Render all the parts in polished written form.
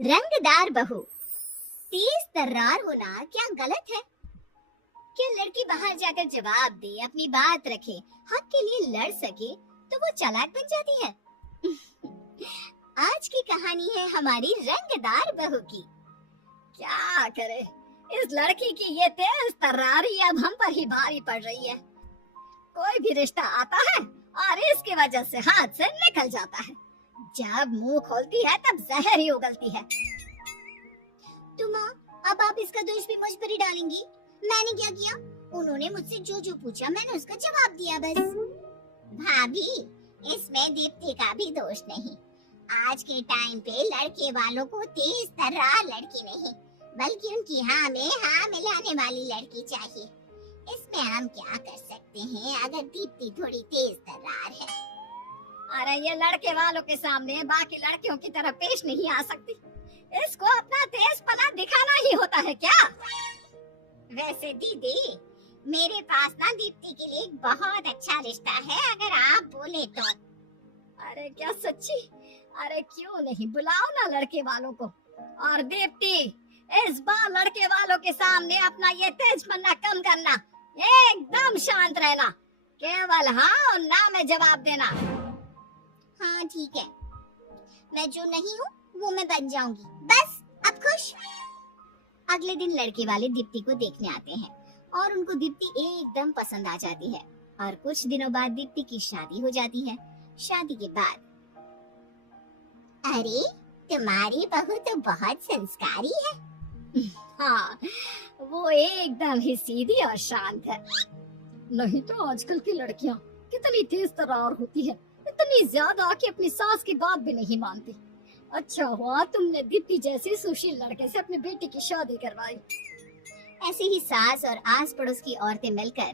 रंगदार बहू, तेज तर्रार होना क्या गलत है? क्या लड़की बाहर जाकर जवाब दे, अपनी बात रखे, हक के लिए लड़ सके तो वो चालाक बन जाती है। आज की कहानी है हमारी रंगदार बहू की। क्या करे, इस लड़की की ये तेज तर्रारी अब हम पर ही भारी पड़ रही है। कोई भी रिश्ता आता है और इसकी वजह से हाथ से निकल जाता है। जब मुंह खोलती है तब जहर ही उगलती है। तो माँ, अब आप इसका दोष भी मुझ पर ही डालेंगी? मैंने क्या किया? उन्होंने मुझसे जो जो पूछा मैंने उसका जवाब दिया बस। भाभी, इसमें दीप्ति का भी दोष नहीं। आज के टाइम पे लड़के वालों को तेज तर्रार लड़की नहीं, बल्कि उनकी हाँ में हाँ मिलाने वाली लड़की चाहिए। इसमें हम क्या कर सकते हैं अगर दीप्ति थोड़ी तेज तर्रार है? अरे ये लड़के वालों के सामने बाकी लड़कियों की तरह पेश नहीं आ सकती। इसको अपना तेजपना दिखाना ही होता है क्या? वैसे दीदी, मेरे पास ना दीप्ति के लिए एक बहुत अच्छा रिश्ता है, अगर आप बोले तो। अरे क्या सच्ची? अरे क्यों नहीं, बुलाओ ना लड़के वालों को। और दीप्ति, इस बार लड़के वालों के सामने अपना ये तेजपना कम करना, एकदम शांत रहना, केवल हाँ और ना में जवाब देना। हाँ ठीक है, मैं जो नहीं हूँ वो मैं बन जाऊंगी, बस अब खुश। अगले दिन लड़के वाले दीप्ति को देखने आते हैं और उनको दीप्ति एकदम पसंद आ जाती है। और कुछ दिनों बाद दीप्ति की शादी हो जाती है। शादी के बाद, अरे तुम्हारी बहू तो बहुत संस्कारी है। हाँ, वो एकदम ही सीधी और शांत है। नहीं तो आजकल की लड़कियाँ कितनी तेज तर्रार होती है, इतनी ज्यादा कि अपनी सास की बात भी नहीं मानती। अच्छा हुआ तुमने दीप्ति जैसे सुशील लड़के से अपनी बेटी की शादी करवाई। ऐसे ही सास और आस पड़ोस की औरतें मिलकर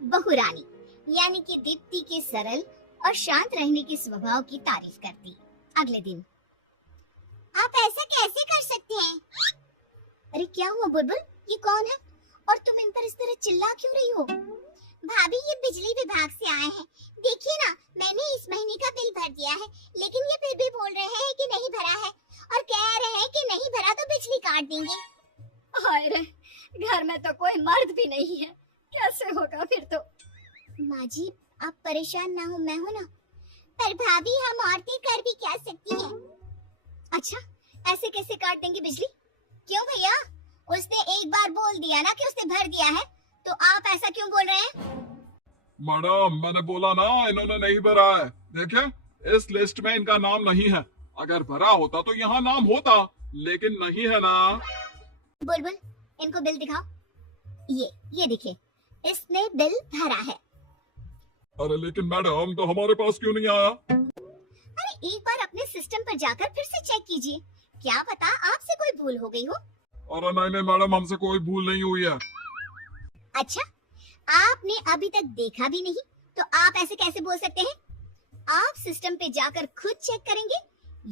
बहू रानी यानी कि दीप्ति के सरल और शांत रहने के स्वभाव की तारीफ करती। अगले दिन, आप ऐसा कैसे कर सकते हैं? अरे क्या हुआ बुलबुल, ये कौन है और तुम इन पर इस तरह चिल्ला क्यों रही हो? भाभी, ये बिजली विभाग से आए हैं। देखिए ना, मैंने इस महीने का बिल भर दिया है, लेकिन ये फिर भी बोल रहे हैं कि नहीं भरा है और कह रहे हैं कि नहीं भरा तो बिजली काट देंगे। हाय रे, घर में तो कोई मर्द भी नहीं है, कैसे होगा फिर तो? माँ जी, आप परेशान ना हो, मैं हूँ ना। पर भाभी, हम औरतें कर भी क्या सकती हैं? अच्छा, ऐसे कैसे काट देंगे बिजली? क्यों भैया, उसने एक बार बोल दिया ना कि उसने भर दिया है, तो आप ऐसा क्यों बोल रहे हैं? मैडम, मैंने बोला ना इन्होंने नहीं भरा है। देखिए, इस लिस्ट में इनका नाम नहीं है। अगर भरा होता तो यहाँ नाम होता, लेकिन नहीं है ना। बुलबुल, इनको बिल दिखाओ। ये देखिए, इसने बिल भरा है। अरे लेकिन मैडम, तो हमारे पास क्यों नहीं आया? अरे एक बार अपने सिस्टम पर जाकर फिर से चेक कीजिए, क्या पता आपसे कोई भूल हो गई हो। अरे नहीं नहीं मैडम, हमसे कोई भूल नहीं हुई है। अच्छा, आपने अभी तक देखा भी नहीं तो आप ऐसे कैसे बोल सकते हैं? आप सिस्टम पे जाकर खुद चेक करेंगे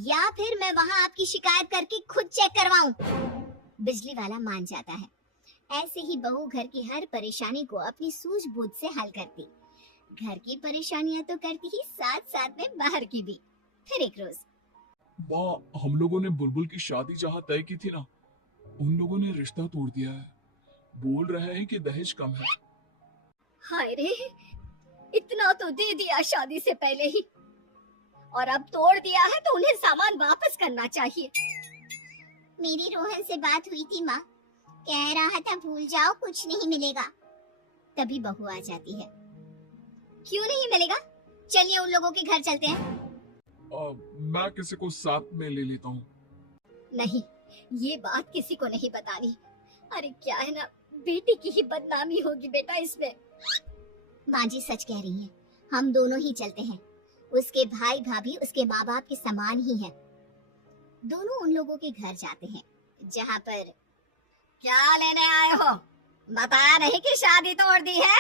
या फिर मैं वहाँ आपकी शिकायत करके खुद चेक करवाऊं? बिजली वाला मान जाता है। ऐसे ही बहू घर की हर परेशानी को अपनी सूझबूझ से हल करती। घर की परेशानियां तो करती ही, साथ साथ में बाहर की भी। फिर एक रोज, माँ, हम लोगों ने बुलबुल की शादी जहाँ तय की थी ना, उन लोगों ने रिश्ता तोड़ दिया है। बोल रहे हैं कि दहेज कम है। हाय रे, इतना तो दे दिया शादी से पहले ही, और अब तोड़ दिया है तो उन्हें सामान वापस करना चाहिए। मेरी रोहन से बात हुई थी माँ, कह रहा था भूल जाओ, कुछ नहीं मिलेगा। तभी बहू आ जाती है। क्यों नहीं मिलेगा? चलिए उन लोगों के घर चलते हैं। मैं किसी को साथ में ले लेता हूँ। नहीं, ये बात किसी को नहीं बतानी। अरे क्या है ना, बेटी की ही बदनामी होगी बेटा इसमें। माँ जी सच कह रही हैं, हम दोनों ही चलते हैं। उसके भाई भाभी उसके माँ बाप के समान ही हैं। दोनों उन लोगों के घर जाते हैं जहाँ पर, क्या लेने आए हो? बताया नहीं कि शादी तोड़ दी है?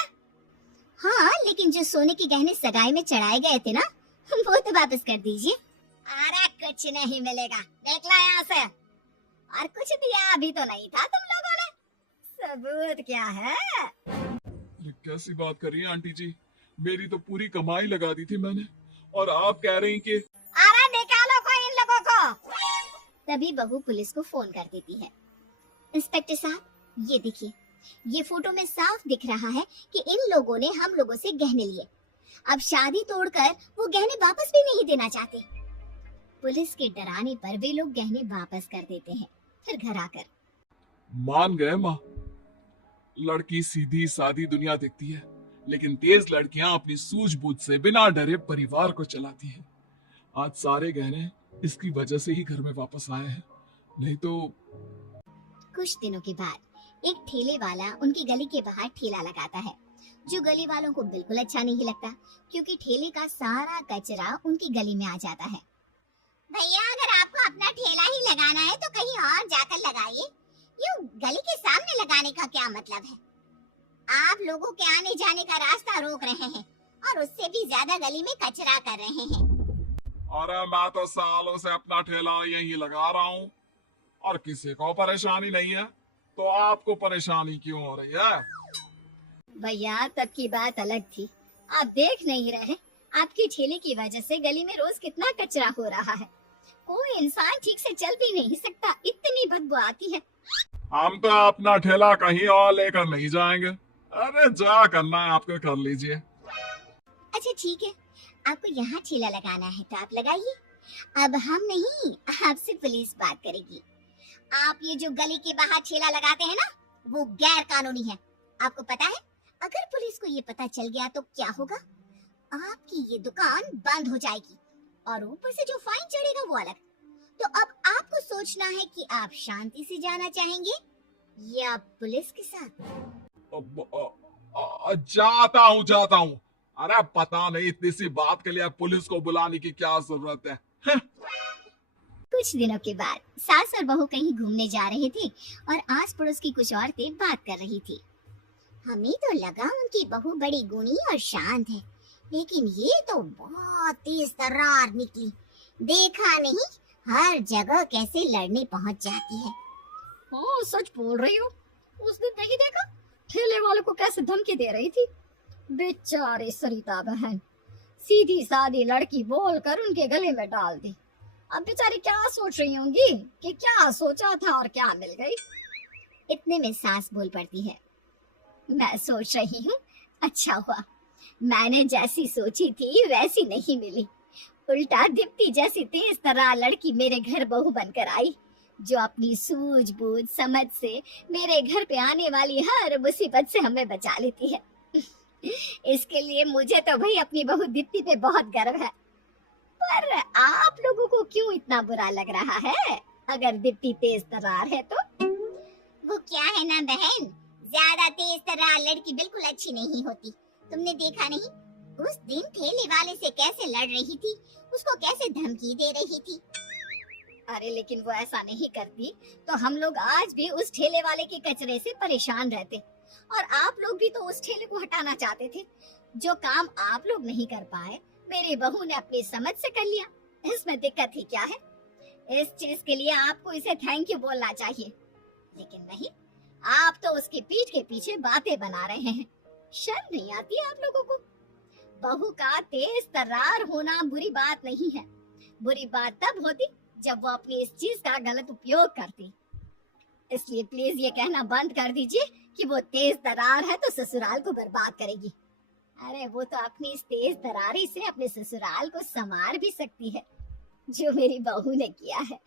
हाँ, लेकिन जो सोने के गहने सगाई में चढ़ाए गए थे ना, वो तो वापस कर दीजिए। अरे कुछ नहीं मिलेगा, देख लो यहाँ से। और कुछ दिया भी तो नहीं था तुम लोगों ने, सबूत क्या है? अरे कैसी बात कर रही है आंटी जी, मेरी तो पूरी कमाई लगा दी थी मैंने, और आप कह रही कि अरे निकालो कोई इन लोगों को। तभी बहू पुलिस को फोन कर देती है। इंस्पेक्टर साहब, ये देखिए, ये फोटो में साफ दिख रहा है कि इन लोगों ने हम लोगों से गहने लिए। अब शादी तोड़कर वो गहने वापस भी नहीं देना चाहते। पुलिस के डराने पर वे लोग गहने वापस कर देते हैं। फिर घर आकर मान गए माँ। लड़की सीधी सादी दुनिया देखती है, लेकिन तेज लड़कियां अपनी सूझबूझ से बिना डरे परिवार को चलाती है। आज सारे गहने इसकी वजह से ही घर में वापस आए हैं, नहीं तो। कुछ दिनों के बाद एक ठेले वाला उनकी गली के बाहर ठेला लगाता है, जो गली वालों को बिल्कुल अच्छा नहीं लगता, क्योंकि ठेले का सारा कचरा उनकी गली में आ जाता है। भैया, अगर आपको अपना ठेला ही लगाना है तो कहीं और जाकर लगाइए। यूं गली के सामने लगाने का क्या मतलब है? आप लोगों के आने जाने का रास्ता रोक रहे हैं और उससे भी ज्यादा गली में कचरा कर रहे हैं। अरे मैं तो सालों से अपना ठेला यहीं लगा रहा हूँ और किसी को परेशानी नहीं है, तो आपको परेशानी क्यों हो रही है? भैया, तब की बात अलग थी। आप देख नहीं रहे, आपके ठेले की वजह से गली में रोज कितना कचरा हो रहा है। कोई इंसान ठीक से चल भी नहीं सकता, इतनी बदबू आती है। हम तो अपना ठेला कहीं और लेकर नहीं जाएंगे। अरे जा करना है आपको कर लीजिए। अच्छा ठीक है, आपको यहाँ ठेला लगाना है तो आप लगाइए। अब हम नहीं, आपसे पुलिस बात करेगी। आप ये जो गली के बाहर ठेला लगाते हैं ना, वो गैर कानूनी है। आपको पता है, अगर पुलिस को ये पता चल गया तो क्या होगा? आपकी ये दुकान बंद हो जाएगी और ऊपर से जो फाइन चढ़ेगा वो अलग। तो अब आपको सोचना है कि आप शांति से जाना चाहेंगे या पुलिस के साथ। जाता हूँ। अरे पता नहीं इतनी सी बात के लिए पुलिस को बुलाने की क्या जरूरत है। कुछ दिनों के बाद सास और बहू कहीं घूमने जा रहे थे और आस पड़ोस की कुछ औरतें बात कर रही थी। हमें तो लगा उनकी बहू बड़ी गुणी और शांत है, लेकिन ये तो बहुत तेज तर्रार निकली। देखा नहीं, हर जगह कैसे लड़ने पहुंच जाती है। हाँ, सच बोल रही हो। उस दिन नहीं देखा ठेले वाले को कैसे धमकी दे रही थी? बेचारी सरिता बहन, सीधी सादी लड़की बोलकर उनके गले में डाल दी। अब बेचारी क्या सोच रही होंगी कि क्या सोचा था और क्या मिल गई। इतने में सास बोल पड़ती है, मैं सोच रही हूँ अच्छा हुआ मैंने जैसी सोची थी वैसी नहीं मिली। उल्टा दीप्ति जैसी तेज तर्रार लड़की मेरे घर बहू बनकर आई, जो अपनी सूझबूझ समझ से मेरे घर पे आने वाली हर मुसीबत से हमें बचा लेती है। इसके लिए मुझे तो भाई अपनी बहू दीप्ति पे बहुत गर्व है। पर आप लोगों को क्यों इतना बुरा लग रहा है? अगर दीप्ति तेज तर्रार है तो? वो क्या है ना बहन, ज्यादा तेज तर्रार लड़की बिल्कुल अच्छी नहीं होती। तुमने देखा नहीं, उस दिन ठेले वाले से कैसे लड़ रही थी, उसको कैसे धमकी दे रही थी। अरे लेकिन वो ऐसा नहीं करती तो हम लोग आज भी उस ठेले वाले के कचरे से परेशान रहते, और आप लोग भी तो उस ठेले को हटाना चाहते थे। जो काम आप लोग नहीं कर पाए, मेरी बहू ने अपनी समझ से कर लिया। इसमें दिक्कत ही क्या है? इस चीज के लिए आपको इसे थैंक यू बोलना चाहिए, लेकिन नहीं, आप तो उसकी पीठ के पीछे बातें बना रहे हैं। शर्म नहीं आती आप लोगों को? बहू का तेज तर्रार होना बुरी बात नहीं है। बुरी बात तब होती जब वो अपनी इस चीज का गलत उपयोग करती। इसलिए प्लीज ये कहना बंद कर दीजिए कि वो तेज तर्रार है तो ससुराल को बर्बाद करेगी। अरे वो तो अपनी इस तेज तर्रारी से अपने ससुराल को संवार भी सकती है, जो मेरी बहू ने किया है।